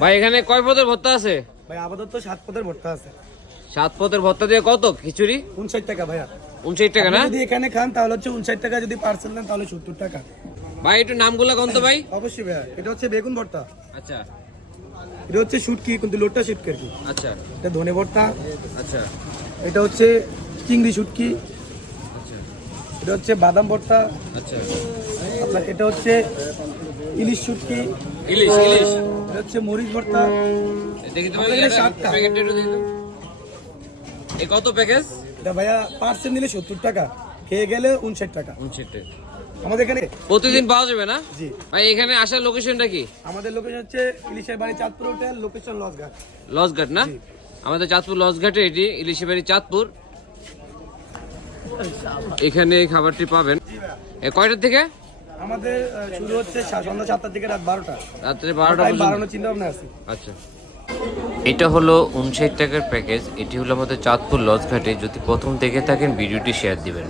ভাই এখানে কয় পদের ভর্তা আছে? ভাই আপাতত 7 পদের ভর্তা আছে। 7 পদের ভর্তা দিয়ে কত খিচুড়ি? 59 টাকা ভাইয়া। 59 টাকা না? যদি এখানে খান তাহলে হচ্ছে 59 টাকা, যদি পার্সেল নেন তাহলে 70 টাকা। ভাই একটু নামগুলো কোন তো ভাই? অবশ্যই ভাইয়া। এটা হচ্ছে বেগুন ভর্তা, আচ্ছা এটা হচ্ছে শুটকি, কিন্তু লোটটা শুটকি আর কি। আচ্ছা এটা ধনে ভর্তা, আচ্ছা এটা হচ্ছে চিংড়ি শুটকি, আচ্ছা এটা হচ্ছে বাদাম ভর্তা, আচ্ছা আপনার এটা হচ্ছে ইলিশ শুটকি, ইলিশ ইলিশ এটা হচ্ছে মরিচ ভর্তা। দেখি তো আমাদের ভাই এখানে 7টা। প্যাকেটটা একটু দিন। এই কত প্যাকেজ? এটা ভাইয়া পার্সেল নিলে 70 টাকা, খেয়ে গেলে 59 টাকা। 59 টাকা। আমাদের এখানে প্রতিদিন পাওয়া যাবে না? জি। ভাই এখানে আসার লোকেশনটা কি? আমাদের লোকেশন হচ্ছে ইলিশের বাড়ি চাঁদপুর হোটেল, লোকেশন লসঘাট। লসঘাট না? জি। আমাদের চাঁদপুর লসঘাটে এটি ইলিশি বাড়ি চাঁদপুর। এখানে এই খাবারটি পাবেন। কয়টার থেকে? আমাদের শুরু হচ্ছে সন্ধ্যা 7টা থেকে রাত 12টা। রাত্রে 12টা টাইম পর্যন্ত। বাড়ানোর চিন্তা ভাবনা আছে। আচ্ছা এটা হলো 59 টাকার প্যাকেজ। এটি হলো আমাদের চাঁদপুর লঞ্চঘাটে। যদি প্রথম দেখে থাকেন ভিডিওটি শেয়ার দিবেন।